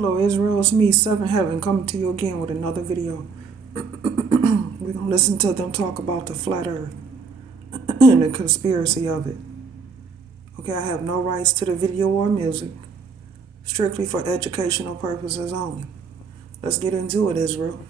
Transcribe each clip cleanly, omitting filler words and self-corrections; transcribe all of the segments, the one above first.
Hello Israel, it's me, Seven Heaven, coming to you again with another video. We're going to listen to them talk about the flat earth and the conspiracy of it. Okay, I have no rights to the video or music, strictly for educational purposes only. Let's get into it, Israel.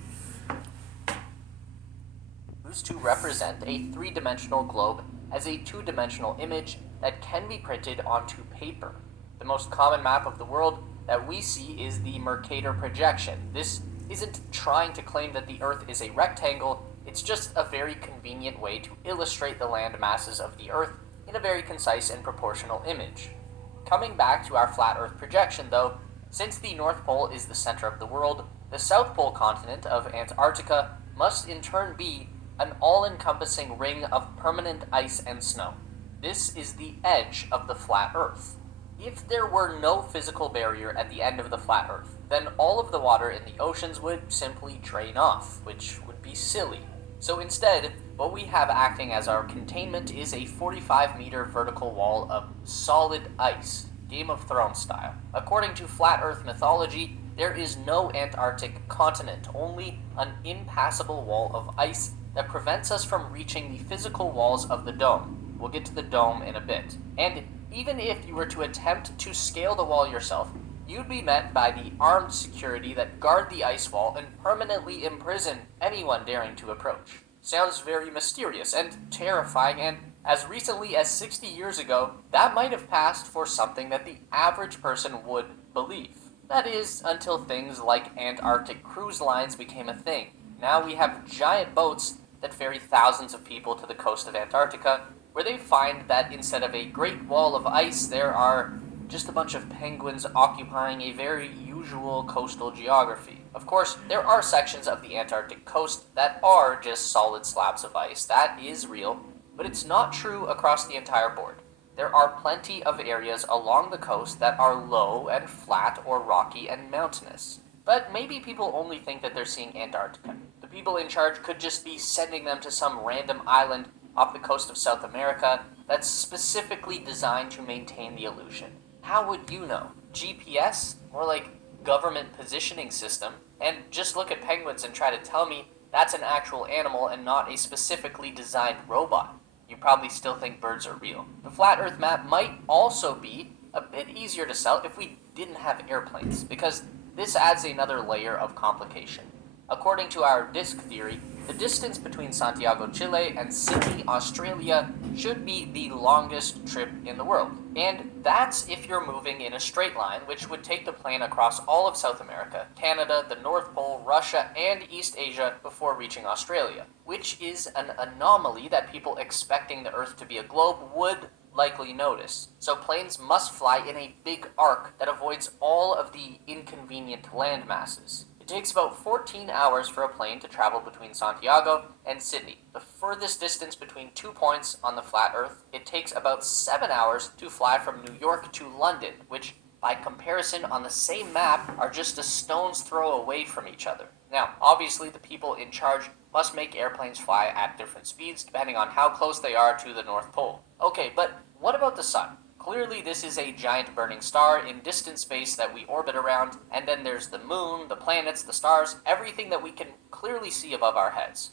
To represent a three-dimensional globe as a two-dimensional image that can be printed onto paper. The most common map of the world that we see is the Mercator projection. This isn't trying to claim that the Earth is a rectangle, it's just a very convenient way to illustrate the land masses of the Earth in a very concise and proportional image. Coming back to our flat Earth projection though, since the North Pole is the center of the world, the South Pole continent of Antarctica must in turn be an all-encompassing ring of permanent ice and snow. This is the edge of the flat Earth. If there were no physical barrier at the end of the flat Earth, then all of the water in the oceans would simply drain off, which would be silly. So instead, what we have acting as our containment is a 45-meter vertical wall of solid ice, Game of Thrones style. According to flat Earth mythology, there is no Antarctic continent, only an impassable wall of ice that prevents us from reaching the physical walls of the dome. We'll get to the dome in a bit. And even if you were to attempt to scale the wall yourself, you'd be met by the armed security that guard the ice wall and permanently imprison anyone daring to approach. Sounds very mysterious and terrifying, and as recently as 60 years ago, that might have passed for something that the average person would believe. That is, until things like Antarctic cruise lines became a thing. Now we have giant boats that ferry thousands of people to the coast of Antarctica, where they find that instead of a great wall of ice, there are just a bunch of penguins occupying a very usual coastal geography. Of course, there are sections of the Antarctic coast that are just solid slabs of ice. That is real, but it's not true across the entire board. There are plenty of areas along the coast that are low and flat or rocky and mountainous. But maybe people only think that they're seeing Antarctica. The people in charge could just be sending them to some random island off the coast of South America that's specifically designed to maintain the illusion. How would you know? GPS? More like government positioning system. And just look at penguins and try to tell me that's an actual animal and not a specifically designed robot. You probably still think birds are real. The flat Earth map might also be a bit easier to sell if we didn't have airplanes, because this adds another layer of complication. According to our disk theory, the distance between Santiago, Chile and Sydney, Australia should be the longest trip in the world. And that's if you're moving in a straight line, which would take the plane across all of South America, Canada, the North Pole, Russia, and East Asia before reaching Australia, which is an anomaly that people expecting the Earth to be a globe would likely notice. So planes must fly in a big arc that avoids all of the inconvenient land masses. It takes about 14 hours for a plane to travel between Santiago and Sydney. The furthest distance between 2 points on the flat Earth, it takes about 7 hours to fly from New York to London, which by comparison on the same map are just a stone's throw away from each other. Now, obviously the people in charge must make airplanes fly at different speeds depending on how close they are to the North Pole. Okay, but what about the sun? Clearly this is a giant burning star in distant space that we orbit around, and then there's the moon, the planets, the stars, everything that we can clearly see above our heads.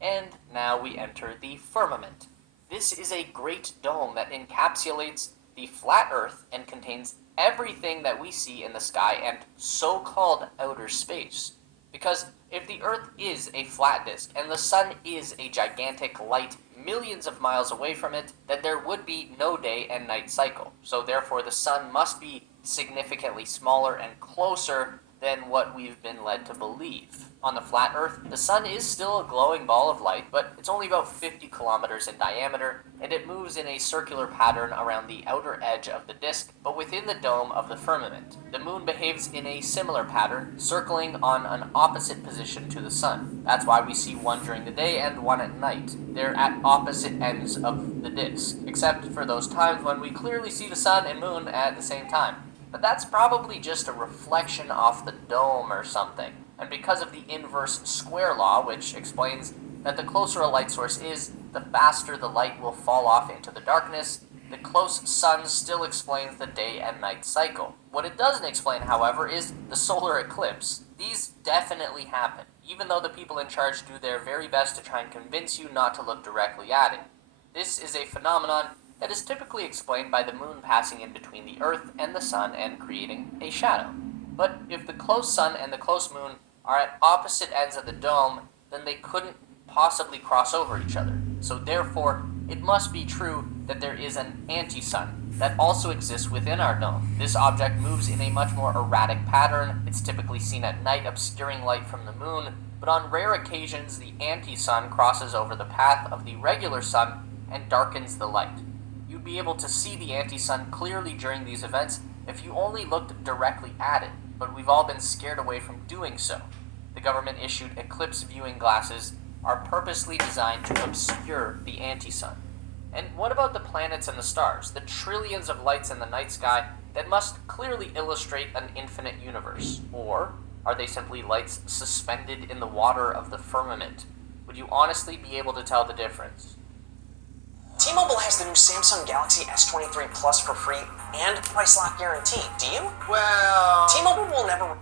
And now we enter the firmament. This is a great dome that encapsulates the flat Earth and contains everything that we see in the sky and so-called outer space. Because if the Earth is a flat disk and the sun is a gigantic light millions of miles away from it, then there would be no day and night cycle. So therefore the sun must be significantly smaller and closer than what we've been led to believe. On the flat Earth, the sun is still a glowing ball of light, but it's only about 50 kilometers in diameter, and it moves in a circular pattern around the outer edge of the disk, but within the dome of the firmament. The moon behaves in a similar pattern, circling on an opposite position to the sun. That's why we see one during the day and one at night. They're at opposite ends of the disk, except for those times when we clearly see the sun and moon at the same time. But that's probably just a reflection off the dome or something. And because of the inverse square law, which explains that the closer a light source is, the faster the light will fall off into the darkness, The close sun still explains the day and night cycle. What it doesn't explain, however, is the solar eclipse. These definitely happen, even though the people in charge do their very best to try and convince you not to look directly at it. This is a phenomenon that is typically explained by the moon passing in between the Earth and the sun and creating a shadow. But if the close sun and the close moon are at opposite ends of the dome, then they couldn't possibly cross over each other. So therefore, it must be true that there is an anti-sun that also exists within our dome. This object moves in a much more erratic pattern. It's typically seen at night, obscuring light from the moon, but on rare occasions, the anti-sun crosses over the path of the regular sun and darkens the light. You'd be able to see the anti-sun clearly during these events if you only looked directly at it, but we've all been scared away from doing so. The government issued eclipse viewing glasses are purposely designed to obscure the anti-sun. And what about the planets and the stars, the trillions of lights in the night sky that must clearly illustrate an infinite universe? Or are they simply lights suspended in the water of the firmament? Would you honestly be able to tell the difference? T-Mobile has the new Samsung Galaxy S23 Plus for free and price lock guarantee. Do you? Well, T-Mobile will never...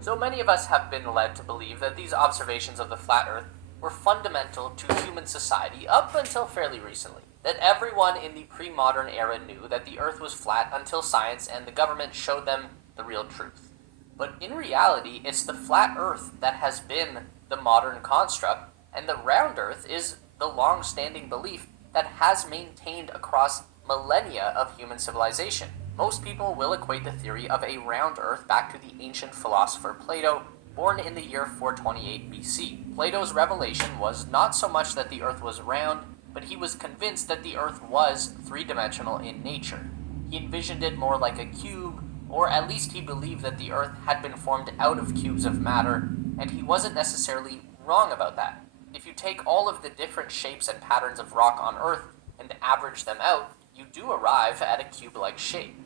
So many of us have been led to believe that these observations of the flat Earth were fundamental to human society up until fairly recently. That everyone in the pre-modern era knew that the Earth was flat until science and the government showed them the real truth. But in reality, it's the flat Earth that has been the modern construct, and the round Earth is the long-standing belief that has maintained across millennia of human civilization. Most people will equate the theory of a round Earth back to the ancient philosopher Plato, born in the year 428 BC. Plato's revelation was not so much that the Earth was round, but he was convinced that the Earth was three-dimensional in nature. He envisioned it more like a cube, or at least he believed that the Earth had been formed out of cubes of matter, and he wasn't necessarily wrong about that. If you take all of the different shapes and patterns of rock on Earth and average them out, you do arrive at a cube-like shape.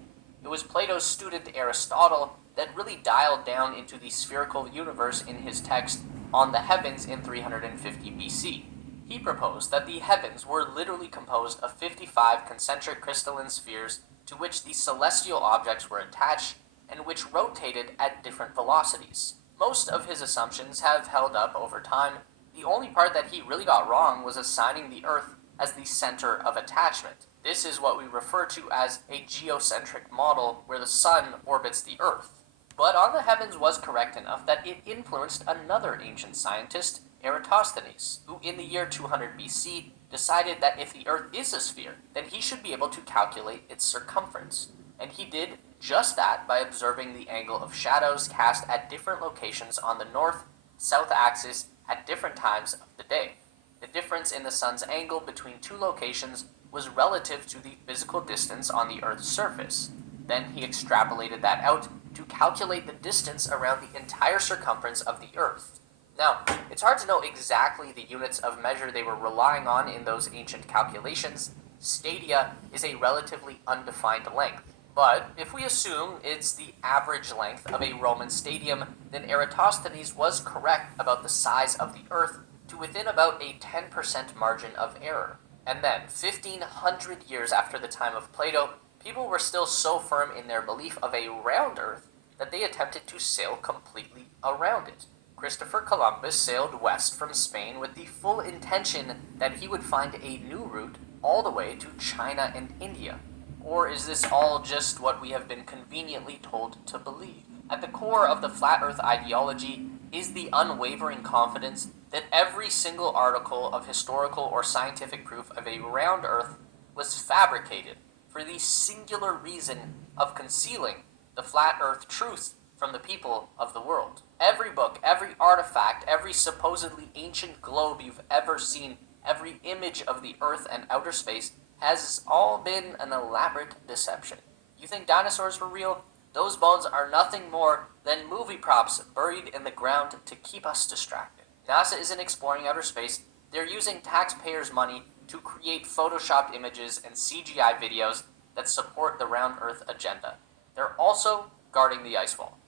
It was Plato's student Aristotle that really dialed down into the spherical universe in his text On the Heavens in 350 BC. He proposed that the heavens were literally composed of 55 concentric crystalline spheres to which the celestial objects were attached and which rotated at different velocities. Most of his assumptions have held up over time. The only part that he really got wrong was assigning the Earth as the center of attachment. This is what we refer to as a geocentric model where the sun orbits the Earth. But On the Heavens was correct enough that it influenced another ancient scientist, Eratosthenes, who in the year 200 BC decided that if the Earth is a sphere, then he should be able to calculate its circumference. And he did just that by observing the angle of shadows cast at different locations on the north-south axis at different times of the day. The difference in the sun's angle between two locations was relative to the physical distance on the Earth's surface. Then he extrapolated that out to calculate the distance around the entire circumference of the Earth. Now, it's hard to know exactly the units of measure they were relying on in those ancient calculations. Stadia is a relatively undefined length. But if we assume it's the average length of a Roman stadium, then Eratosthenes was correct about the size of the Earth to within about a 10% margin of error. And then, 1,500 years after the time of Plato, people were still so firm in their belief of a round Earth that they attempted to sail completely around it. Christopher Columbus sailed west from Spain with the full intention that he would find a new route all the way to China and India. Or is this all just what we have been conveniently told to believe? At the core of the flat Earth ideology is the unwavering confidence that every single article of historical or scientific proof of a round Earth was fabricated for the singular reason of concealing the flat Earth truth from the people of the world. Every book, every artifact, every supposedly ancient globe you've ever seen, every image of the Earth and outer space has all been an elaborate deception. You think dinosaurs were real? Those bones are nothing more than movie props buried in the ground to keep us distracted. NASA isn't exploring outer space. They're using taxpayers' money to create photoshopped images and CGI videos that support the round Earth agenda. They're also guarding the ice wall.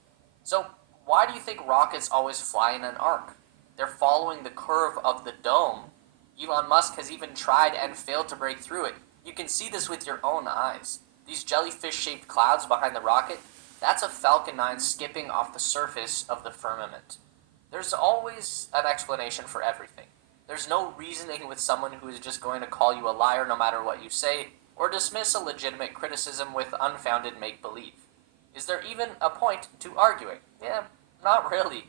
So why do you think rockets always fly in an arc? They're following the curve of the dome. Elon Musk has even tried and failed to break through it. You can see this with your own eyes. These jellyfish-shaped clouds behind the rocket, that's a Falcon 9 skipping off the surface of the firmament. There's always an explanation for everything. There's no reasoning with someone who is just going to call you a liar no matter what you say, or dismiss a legitimate criticism with unfounded make-believe. Is there even a point to arguing? Yeah, not really.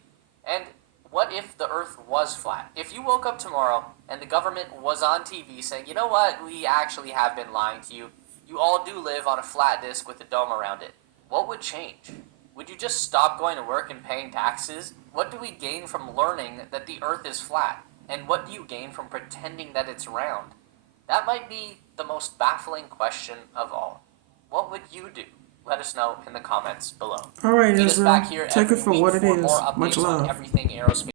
And what if the Earth was flat? If you woke up tomorrow and the government was on TV saying, you know what, we actually have been lying to you. You all do live on a flat disk with a dome around it. What would change? Would you just stop going to work and paying taxes? What do we gain from learning that the Earth is flat? And what do you gain from pretending that it's round? That might be the most baffling question of all. What would you do? Let us know in the comments below. All right, Meet us Israel. back here Take it every for week what it for is. more Much updates on love. everything aerospace.